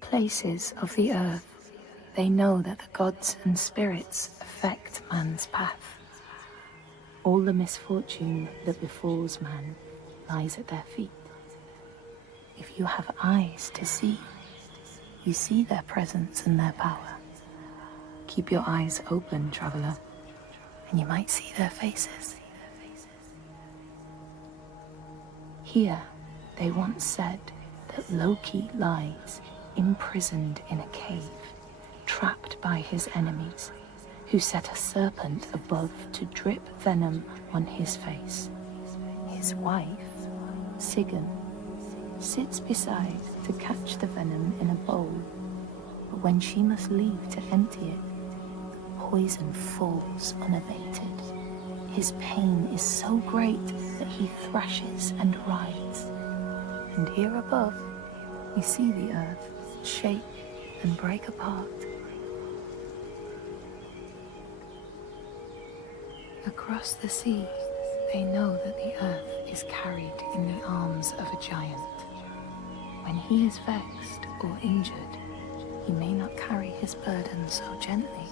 places of the earth, they know that the gods and spirits affect man's path. All the misfortune that befalls man lies at their feet. If you have eyes to see, you see their presence and their power. Keep your eyes open, traveler, and you might see their faces. Here, they once said that Loki lies imprisoned in a cave, trapped by his enemies, who set a serpent above to drip venom on his face. His wife, Sigyn, sits beside to catch the venom in a bowl, but when she must leave to empty it, the poison falls unabated. His pain is so great that he thrashes and writhes. And here above, we see the earth shake and break apart. Across the sea, they know that the earth is carried in the arms of a giant. When he is vexed or injured, he may not carry his burden so gently,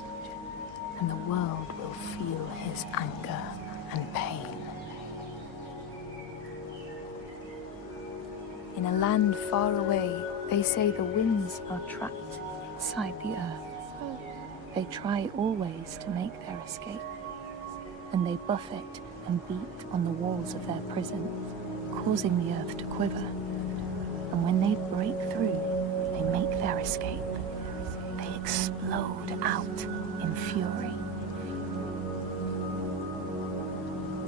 and the world will feel his anger and pain. In a land far away, they say the winds are trapped inside the earth. They try always to make their escape, and they buffet and beat on the walls of their prison, causing the earth to quiver. And when they break through, they make their escape. They explode out in fury.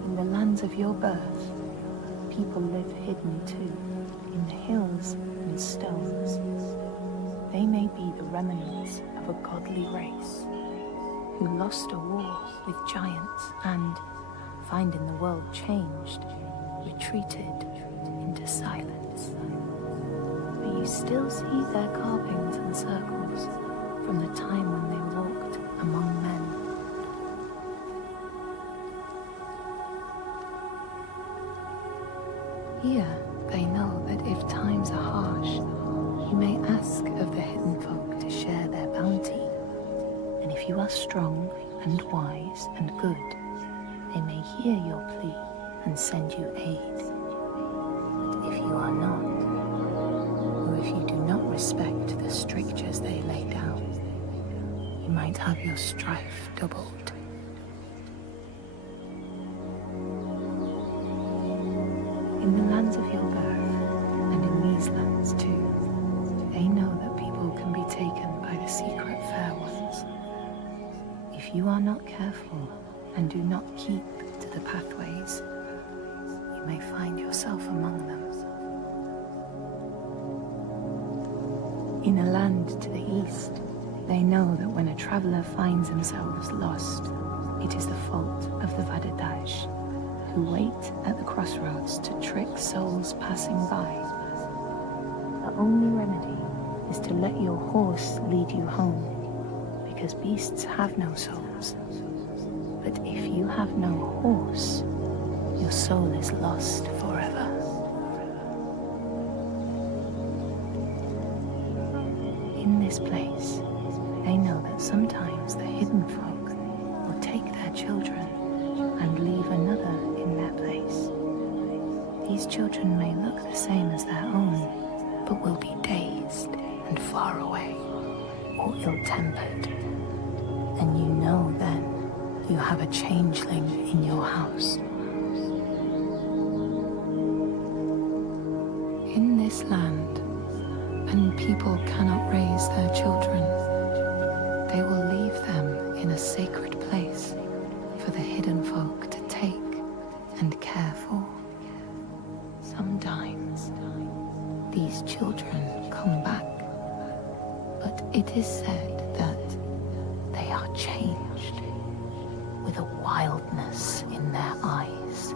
In the lands of your birth, people live hidden too, in the hills and stones. They may be the remnants of a godly race, who lost a war with giants and, finding the world changed, retreated into silence. But you still see their carvings and circles from the time when they walked among men. Here they know that if times are harsh, you may ask of the hidden folk to share their bounty. And if you are strong and wise and good, they may hear your plea and send you aid. But if you are not, or if you do not respect the strictures they lay down, you might have your strife doubled. In the lands of your birth, and in these lands too, they know that people can be taken by the secret fair ones. If you are not careful and do not keep to the pathways, you may find yourself among them. In a land to the east, they know that when a traveler finds themselves lost, it is the fault of the Vadadash, who wait at the crossroads to trick souls passing by. The only remedy is to let your horse lead you home, because beasts have no souls. But if you have no horse, your soul is lost forever. In this place, they know that sometimes the hidden folk will take their children and leave another in their place. These children may look the same as their own, but will be dazed and far away, or ill-tempered. And you know then you have a changeling in your house. In this land, when people cannot raise their children, they will leave them in a sacred place for the hidden folk to take and care for. Sometimes these children come back, but it is said that they are changed, with a wildness in their eyes,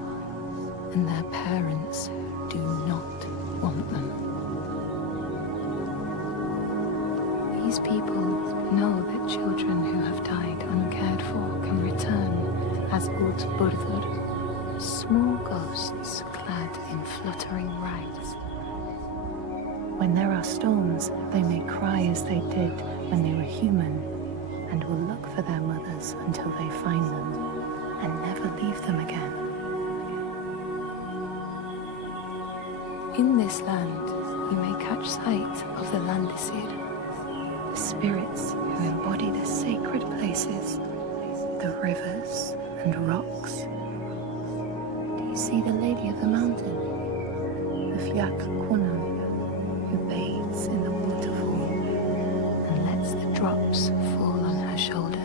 and their parents do not want them. These people know that children who have died uncared for can return as small ghosts clad in fluttering rags. When there are storms, they may cry as they did when they were human, and will look for their mothers until they find them, and never leave them again. In this land, you may catch sight of the Landdísir, the spirits who embody the sacred places, the rivers and rocks. Do you see the Lady of the Mountain, the Fiak Kuna, who bathes in the waterfall and lets the drops fall on her shoulders?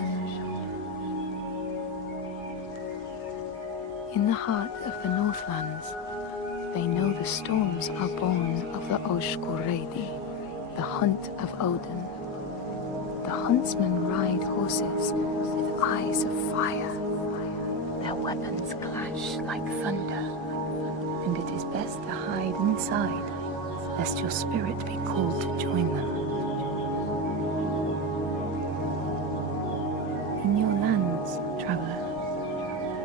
In the heart of the Northlands, they know the storms are born of the Oshkuredi, the hunt of Odin. The huntsmen ride horses with eyes of fire. Their weapons clash like thunder, and it is best to hide inside, lest your spirit be called to join them. In your lands, traveler,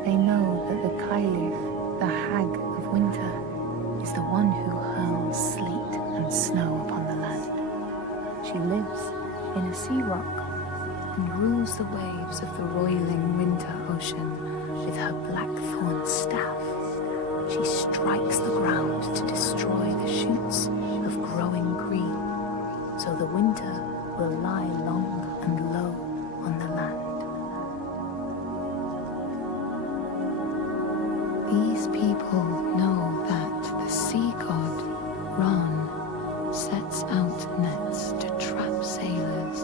they know that the Kailif, the hag of winter, is the one who hurls sleet and snow upon the land. She lives in a sea rock and rules the waves of the roiling winter ocean with her blackthorn staff. She strikes the ground to destroy the shoots of growing green, so the winter will lie long and low on the land. These people know that the sea god, Ran, sets out nets to trap sailors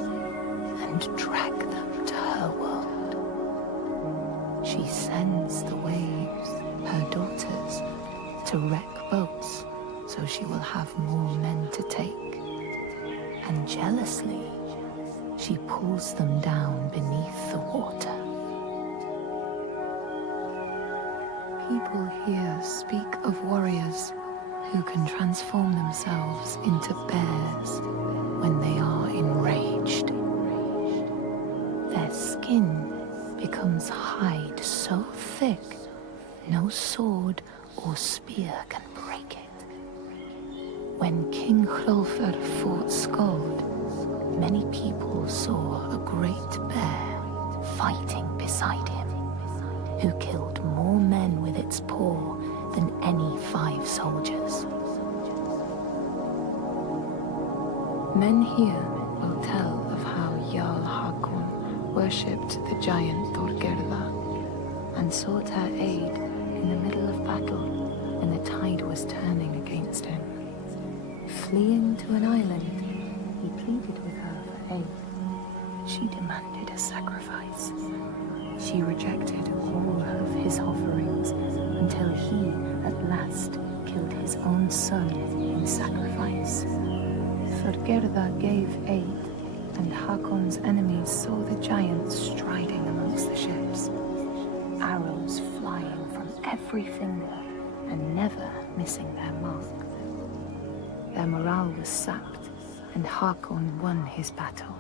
and drag them to her world. She sends the waves, her daughters, to wreck boats so she will have more men to take. And jealously, she pulls them down beneath the water. People here speak of warriors who can transform themselves into bears when they are enraged. Their skin becomes hide so thick no sword or spear can break it. When King Hrolfr fought Skald, many people saw a great bear fighting beside him, who killed more men with its paw than any 5 soldiers. Men here will tell of how Jarl Hakon worshipped the giant Thorgerða and sought her aid in the middle of battle when the tide was turning against him. Fleeing to an island, he pleaded with her for aid. She demanded a sacrifice. She rejected all of his offerings until he, at last, killed his own son in sacrifice. Thorgerða gave aid, and Hakon's enemies saw the giants striding amongst the ships, arrows flying from every finger and never missing their mark. Their morale was sapped, and Hakon won his battle.